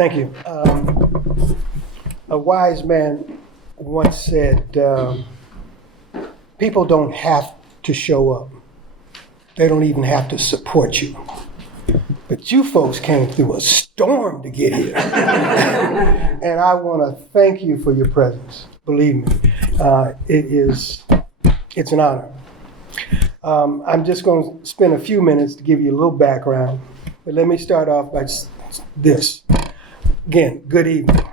Thank you. A wise man once said, people don't have to show up. They don't even have to support you. But you folks came through a storm to get here. And I want to thank you for your presence. Believe me, it's an honor. I'm just going to spend a few minutes to give you a little background. But let me start off by this. Again, good evening.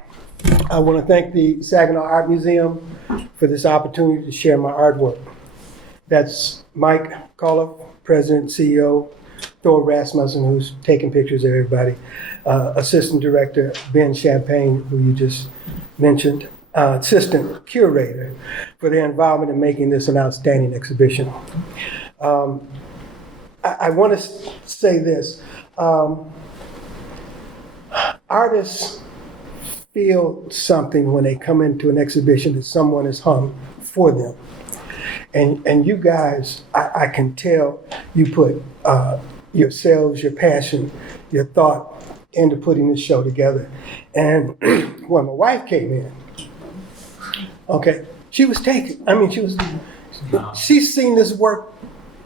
I want to thank the Saginaw Art Museum for this opportunity to share my artwork. That's Mike Coliff, President and CEO, Thor Rasmussen, who's taking pictures of everybody, Assistant Director Ben Champagne, who you just mentioned, Assistant Curator, for their involvement in making this an outstanding exhibition. I want to say this. Artists feel something when they come into an exhibition that someone has hung for them. And you guys, I can tell you put yourselves, your passion, your thought into putting this show together. And when my wife came in, okay, she was taken. I mean, she's seen this work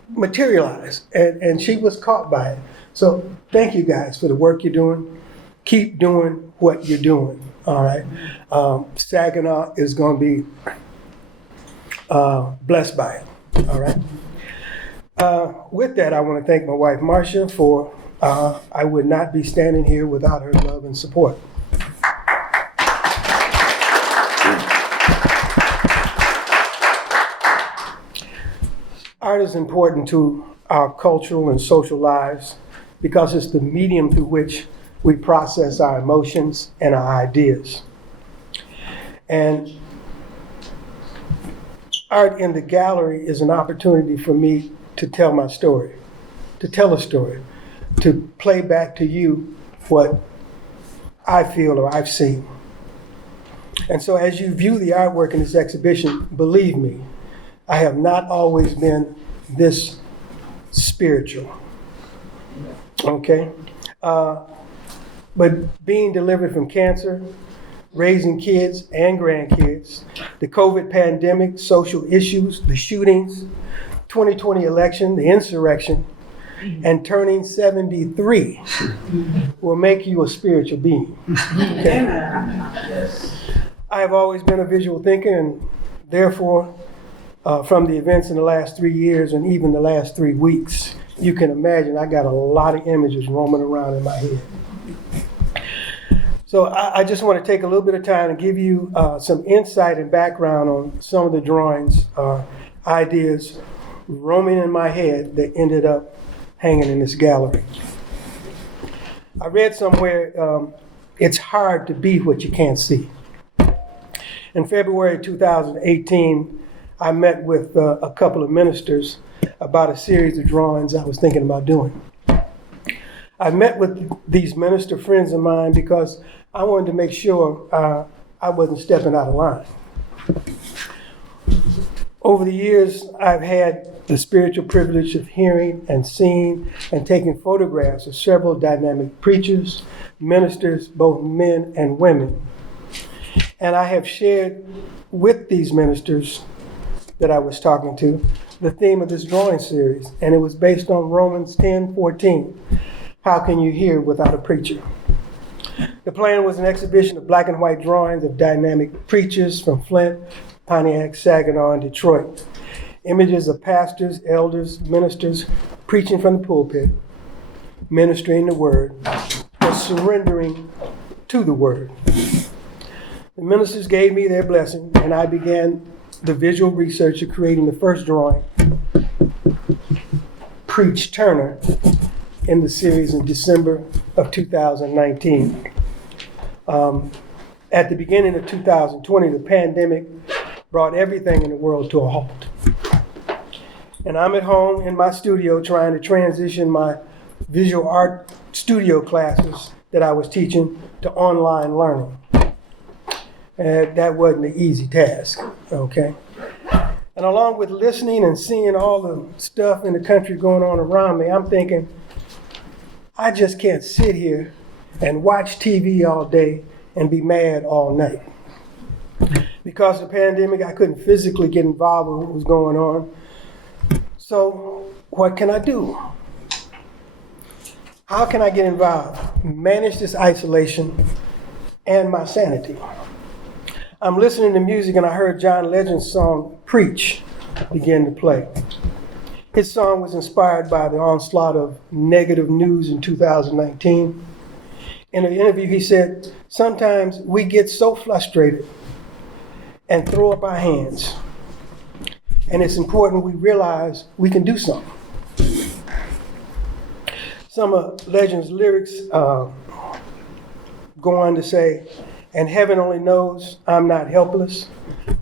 materialize, and she was caught by it. So thank you guys for the work you're doing. Keep doing what you're doing, all right? Saginaw is going to be blessed by it, all right? With that, I want to thank my wife, Marcia, for I would not be standing here without her love and support. Art is important to our cultural and social lives because it's the medium through which we process our emotions and our ideas. And art in the gallery is an opportunity for me to tell my story, to tell a story, to play back to you what I feel or I've seen. And so as you view the artwork in this exhibition, believe me, I have not always been this spiritual, okay? But being delivered from cancer, raising kids and grandkids, the COVID pandemic, social issues, the shootings, 2020 election, the insurrection, and turning 73 will make you a spiritual being. Okay? I have always been a visual thinker, and therefore, from the events in the last 3 years and even the last 3 weeks, you can imagine I got a lot of images roaming around in my head. So I just want to take a little bit of time to give you some insight and background on some of the drawings, ideas roaming in my head that ended up hanging in this gallery. I read somewhere, it's hard to be what you can't see. In February 2018, I met with a couple of ministers about a series of drawings I was thinking about doing. I met with these minister friends of mine because I wanted to make sure I wasn't stepping out of line. Over the years, I've had the spiritual privilege of hearing and seeing and taking photographs of several dynamic preachers, ministers, both men and women. And I have shared with these ministers that I was talking to the theme of this drawing series, and it was based on Romans 10:14. How can you hear without a preacher? The plan was an exhibition of black and white drawings of dynamic preachers from Flint, Pontiac, Saginaw, and Detroit. Images of pastors, elders, ministers preaching from the pulpit, ministering the word, or surrendering to the word. The ministers gave me their blessing, and I began the visual research of creating the first drawing, Preach Turner, in the series in December of 2019. At the beginning of 2020, the pandemic brought everything in the world to a halt. And I'm at home in my studio trying to transition my visual art studio classes that I was teaching to online learning. And that wasn't an easy task, okay? And along with listening and seeing all the stuff in the country going on around me, I'm thinking, I just can't sit here and watch TV all day and be mad all night. Because of the pandemic, I couldn't physically get involved with what was going on. So what can I do? How can I get involved? Manage this isolation and my sanity. I'm listening to music and I heard John Legend's song, Preach, begin to play. His song was inspired by the onslaught of negative news in 2019. In an interview, he said, sometimes we get so frustrated and throw up our hands. And it's important we realize we can do something. Some of Legend's lyrics go on to say, and heaven only knows I'm not helpless,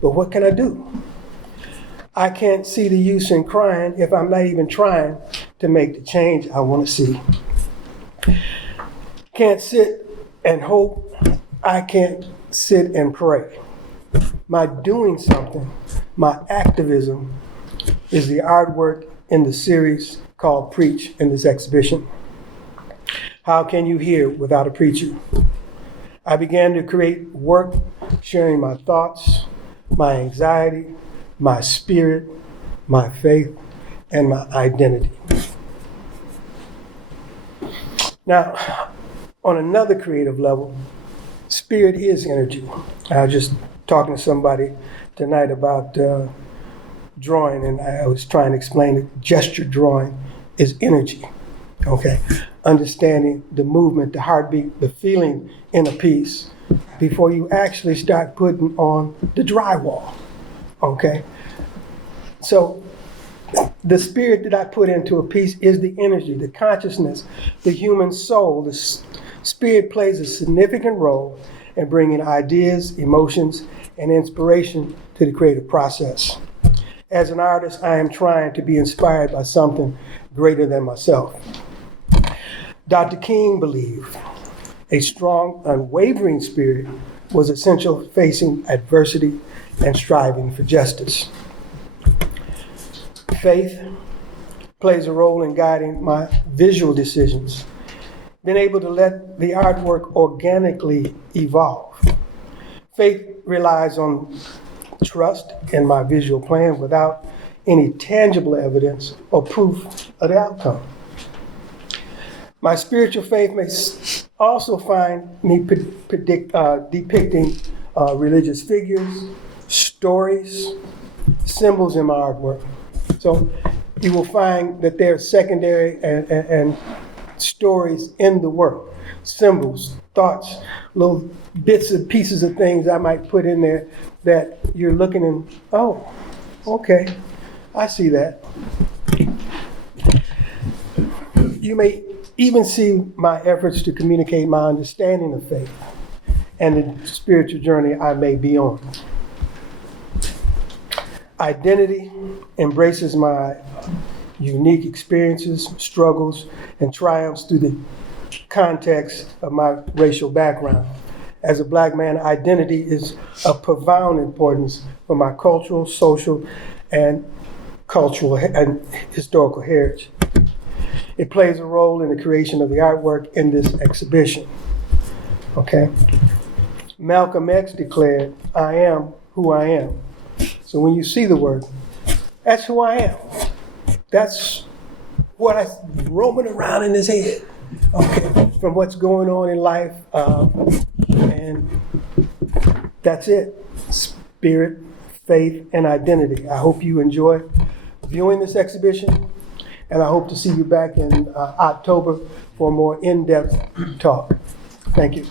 but what can I do? I can't see the use in crying if I'm not even trying to make the change I want to see. Can't sit and hope, I can't sit and pray. My doing something, my activism, is the artwork in the series called Preach in this exhibition. How can you hear without a preacher? I began to create work sharing my thoughts, my anxiety, my spirit, my faith, and my identity. Now, on another creative level, spirit is energy. I was just talking to somebody tonight about drawing, and I was trying to explain that gesture drawing is energy, okay? Understanding the movement, the heartbeat, the feeling in a piece before you actually start putting on the drywall, okay? So the spirit that I put into a piece is the energy, the consciousness, the human soul. The spirit plays a significant role in bringing ideas, emotions, and inspiration to the creative process. As an artist, I am trying to be inspired by something greater than myself. Dr. King believed a strong, unwavering spirit was essential facing adversity and striving for justice. Faith plays a role in guiding my visual decisions, being able to let the artwork organically evolve. Faith relies on trust in my visual plan without any tangible evidence or proof of the outcome. My spiritual faith may also find me depicting religious figures, stories, symbols in my artwork. So you will find that there are secondary and stories in the work, symbols, thoughts, little bits and pieces of things I might put in there that you're looking and, oh, okay, I see that. You may even see my efforts to communicate my understanding of faith and the spiritual journey I may be on. Identity embraces my unique experiences, struggles, and triumphs through the context of my racial background. As a Black man, identity is of profound importance for my cultural, social, and historical heritage. It plays a role in the creation of the artwork in this exhibition. Okay? Malcolm X declared, I am who I am. So when you see the work, that's who I am. That's what I roaming around in his head. Okay, from what's going on in life, and that's it. Spirit, faith, and identity. I hope you enjoy viewing this exhibition, and I hope to see you back in October for a more in-depth talk. Thank you.